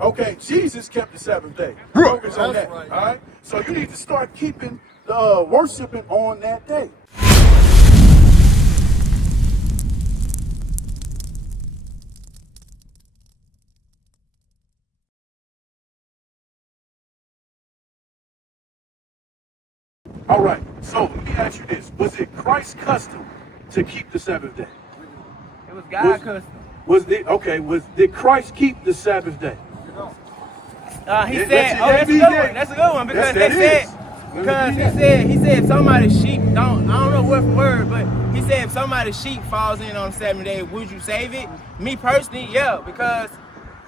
Okay, Jesus kept the seventh day. Right. Focus on that. Right. All right. So you need to start keeping worshiping on that day. All right. So let me ask you this: was it Christ's custom to keep the seventh day? It was God's custom. Did Christ keep the Sabbath day? He said, that's a good one. That's a good one because he said if somebody's sheep I don't know what word, but he said if somebody's sheep falls in on the seventh day, would you save it? Me personally, yeah, because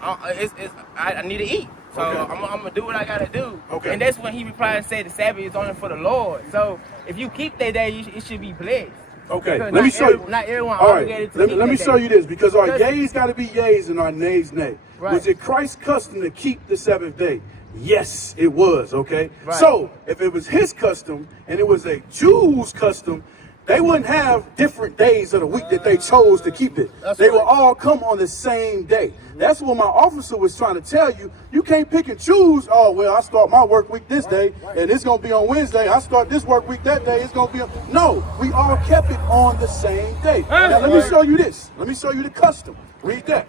I need to eat. So okay. I'm gonna do what I gotta do. Okay. And that's when he replied and said the Sabbath is only for the Lord. So if you keep that day, it should be blessed. Okay, let me show you. Not everyone all obligated right, to let me show you this, because our yays got to be yays and our nays nay. Right. Was it Christ's custom to keep the seventh day? Yes, it was, okay? Right. So, if it was his custom and it was a Jew's custom, they wouldn't have different days of the week that they chose to keep it. They would all come on the same day. That's what my officer was trying to tell you. You can't pick and choose, oh, well, I start my work week this day, and it's going to be on Wednesday. I start this work week that day, it's going to be on... No, we all kept it on the same day. Now, let me show you this. Let me show you the custom. Read that.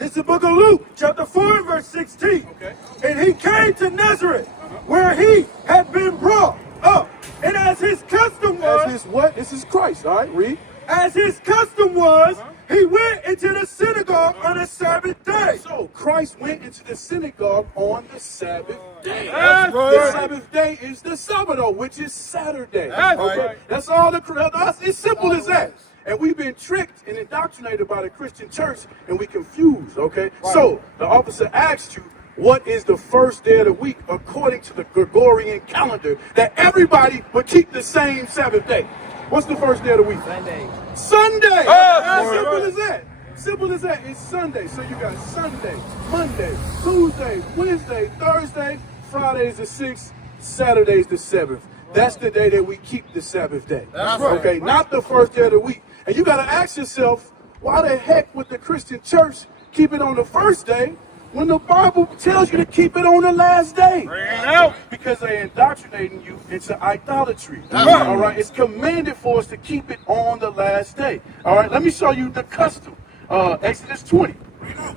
It's the book of Luke, chapter 4, verse 16. Okay. And he came to Nazareth, where he had been brought up. And as his custom was... As his what? This is Christ, all right? Read. As his custom was, he went into the synagogue on the Sabbath day. So Christ went into the synagogue on the Sabbath day. That's right. The Sabbath day is the Sabbath, which is Saturday. That's right. That's all it's simple as that. And we've been tricked and indoctrinated by the Christian church, and we confused, okay? Right. So the officer asked you, what is the first day of the week according to the Gregorian calendar that everybody would keep the same Sabbath day? What's the first day of the week? Sunday. Sunday! As simple as that. Simple as that. It's Sunday. So you got Sunday, Monday, Tuesday, Wednesday, Thursday, Friday is the 6th, Saturday is the 7th. That's the day that we keep the Sabbath day. That's right. Okay, not the first day of the week. And you got to ask yourself, why the heck would the Christian church keep it on the first day when the Bible tells you to keep it on the last day? Bring it out. Because they're indoctrinating you into idolatry. Right. All right, it's commanded for us to keep it on the last day. All right, let me show you the custom. Exodus 20.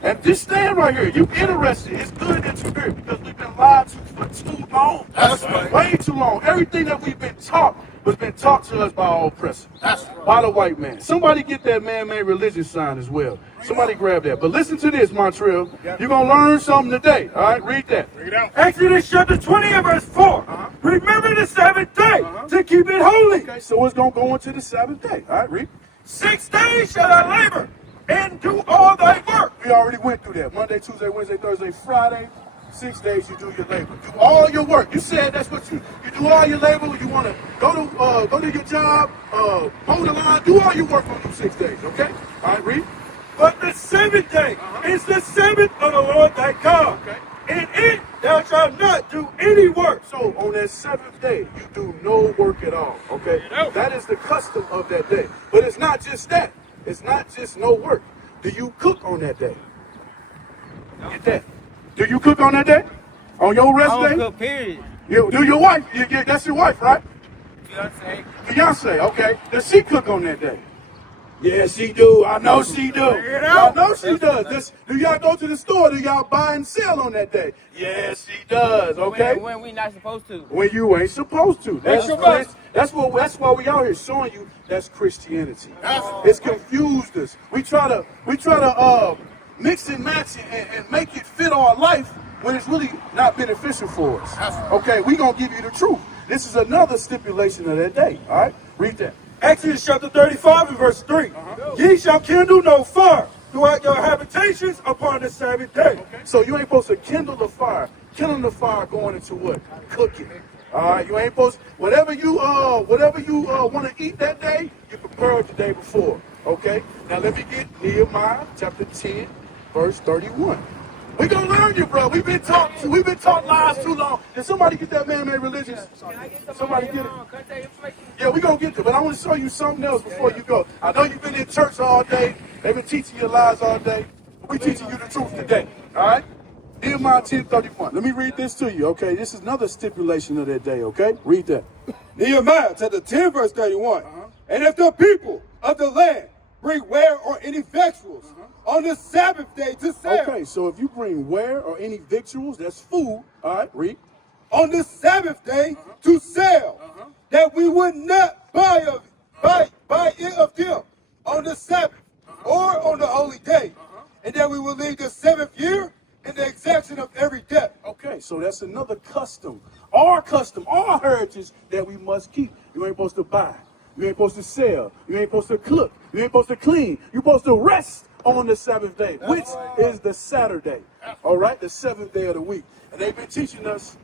And just stand right here. You interested? It's good that you're here because we've been lied to for too long. That's right. Way too long. Everything that we've been taught was been taught to us by our oppressors. That's right. By the white man. Somebody get that man-made religion sign as well. Somebody grab that. But listen to this, Montreal. You're going to learn something today. All right, read that. Bring it out. Exodus chapter 20 and verse 4. Remember the Sabbath day to keep it holy. Okay, so it's going to go into the Sabbath day. All right, read. 6 days shall I labor and do all thy work. We already went through that. Monday, Tuesday, Wednesday, Thursday, Friday. 6 days you do your labor. Do all your work. You said that's what you do all your labor. You want to go to your job, mow the line, do all your work on those 6 days, okay? All right, read. But the seventh day is the Sabbath of the Lord thy God. Okay. In it thou shalt not do any work. So on that seventh day, you do no work at all, okay? That is the custom of that day. But it's not just that. It's not just no work. Do you cook on that day? Get that. Do you cook on that day? On your rest I day? don't cook, period. Do your wife? That's your wife, right? Fiance. Okay. Does she cook on that day? Yeah, she do. I know she do. I know she does. Do y'all go to the store? Do y'all buy and sell on that day? Yeah, she does. Okay. When we not supposed to. When you ain't supposed to. That's why we out here showing you that's Christianity. It's confused us. We try to mix and match it and make it fit our life when it's really not beneficial for us. Okay, we gonna give you the truth. This is another stipulation of that day. All right, read that. Exodus chapter 35 and verse 3. Ye shall kindle no fire throughout your habitations upon the Sabbath day. Okay. So you ain't supposed to kindle the fire. Kindling the fire going into what? Cooking. All right, you ain't supposed. Whatever you want to eat that day, you prepare it the day before. Okay. Now let me get Nehemiah chapter 10, verse 31. We gonna learn you, bro. We've been taught lies too long. Did somebody get that man-made religion? Somebody get it. Yeah, we gonna get to it. But I want to show you something else before you go. I know you've been in church all day. They've been teaching you lies all day. We teaching you the truth today. All right. Nehemiah 10:31. Let me read this to you, okay? This is another stipulation of that day, okay? Read that. Nehemiah chapter 10, verse 31. And if the people of the land bring ware or any victuals on the Sabbath day to sell. Okay, so if you bring ware or any victuals, that's food. All right, read. On the Sabbath day to sell, that we would not buy it of them on the Sabbath or on the holy day, and that we will leave the seventh year in the exaction of every debt. Okay, so that's another custom, our heritage that we must keep. You ain't supposed to buy. You ain't supposed to sell. You ain't supposed to cook. You ain't supposed to clean. You're supposed to rest on the Sabbath day, which is the Saturday. All right, the seventh day of the week. And they've been teaching us,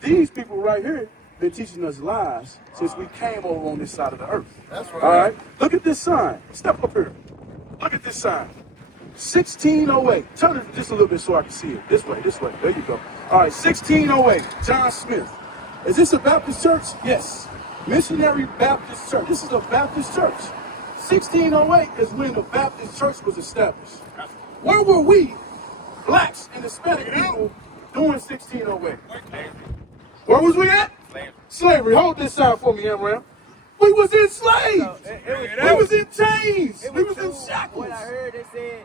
these people right here, been teaching us lies since we came over on this side of the earth. That's right. All right, look at this sign. Step up here. Look at this sign. 1608. Turn it just a little bit so I can see it. This way, this way. There you go. All right, 1608. John Smith. Is this a Baptist church? Yes. Missionary Baptist Church. This is a Baptist church. 1608 is when the Baptist church was established. Where were we, blacks and Hispanic people, during 1608? Where was we at? Slavery. Hold this sign for me, Amram. We was enslaved. We was in chains. We was in shackles. What I heard, they said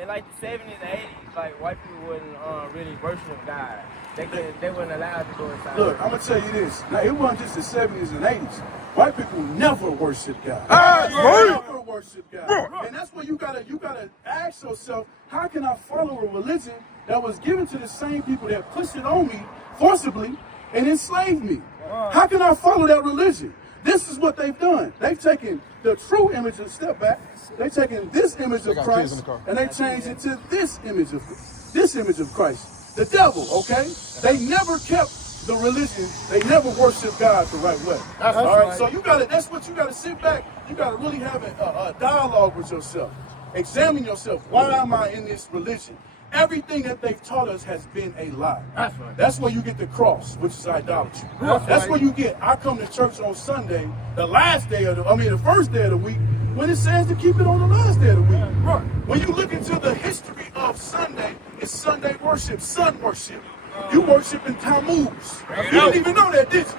in like the 70s and 80s, like white people wouldn't really worship God. They weren't allowed to go inside. Look, I'm gonna tell you this. Now, it wasn't just the 70s and 80s. White people never worshiped God. Never worshiped God. And that's where you gotta ask yourself, how can I follow a religion that was given to the same people that pushed it on me forcibly and enslaved me? How can I follow that religion? This is what they've done. They've taken the true image of, step back, they've taken this image of Christ and they changed it to this image of Christ. The devil, okay? They never kept the religion. They never worshiped God the right way. All right, so that's what you gotta sit back. You gotta really have a dialogue with yourself. Examine yourself. Why am I in this religion? Everything that they've taught us has been a lie. That's right. That's where you get the cross, which is idolatry. That's where you get, I come to church on Sunday, the first day of the week, when it says to keep it on the last day of the week. Right. When you look into the history of Sunday, it's Sunday worship, sun worship. You worship in Tammuz. You didn't even know that, did you?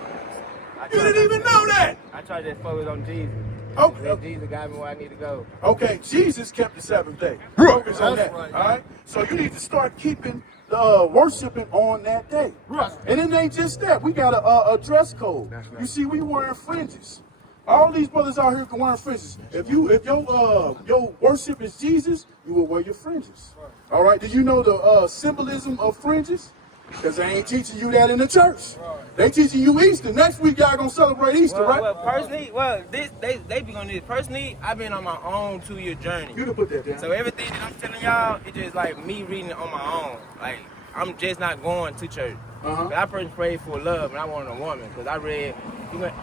You didn't even know that. I tried to focus on Jesus. Okay. Jesus got me where I need to go. Okay, Jesus kept the Sabbath day. Focus on that. Right. All right. So you need to start keeping worshiping on that day. Right. And it ain't just that. We got a dress code. Right. You see, we wearing fringes. All these brothers out here can wear fringes. If your worship is Jesus, you will wear your fringes. Right. All right. Did you know the symbolism of fringes? Because they ain't teaching you that in the church. Right. They teaching you Easter. Next week y'all gonna celebrate Easter, right? Well, personally, they be on this. Personally, I've been on my own 2-year journey. You can put that down. So everything that I'm telling y'all, it's just like me reading it on my own. Like, I'm just not going to church. I personally prayed for love, and I wanted a woman. Because I read,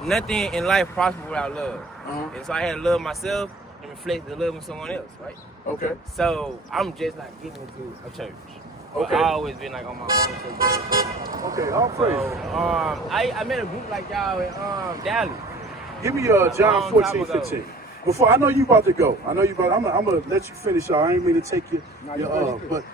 nothing in life prospers without love. And so I had to love myself and reflect the love of someone else, right? Okay. So I'm just not getting into a church. Okay. I've always been like on my own. Okay, all praise. So, I met a group like y'all in Dallas. Give me John 14:15. Before, I know you about to go. I'm gonna let you finish. I ain't mean to take but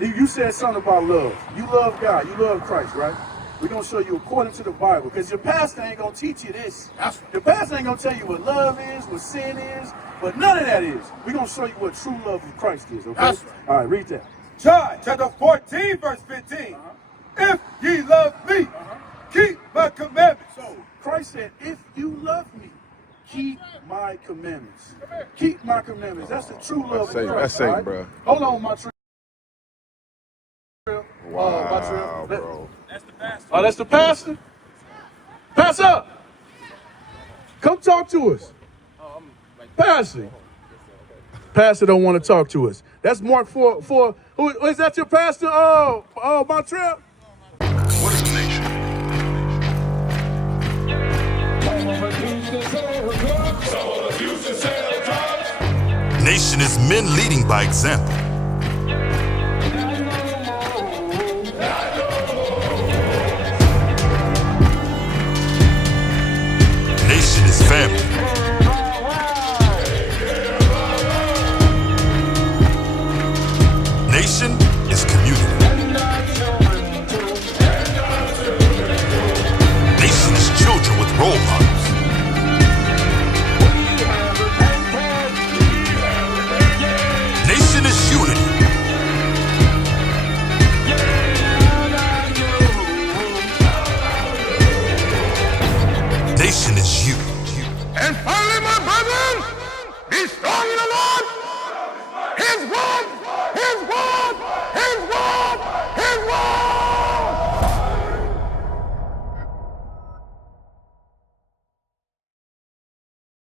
you said something about love. You love God. You love Christ, right? We're gonna show you according to the Bible, because your pastor ain't gonna teach you this. Your pastor ain't gonna tell you what love is, what sin is, but none of that is. We're gonna show you what true love of Christ is. Okay. Right. All right, read that. John chapter 14, verse 15. If ye love me, keep my commandments. So Christ said, if you love me, keep my commandments. Keep my commandments. That's the true love of Christ. That's safe, right? Bro. Hold on, my tree. Wow, bro. That's the pastor. Oh, that's the pastor? Pastor! Come talk to us. Pastor. Pastor don't want to talk to us. That's Mark for who is that, your pastor? Montreal? What is the nation? Nation is men leading by example. Nation is family. Nation is community. nation is you.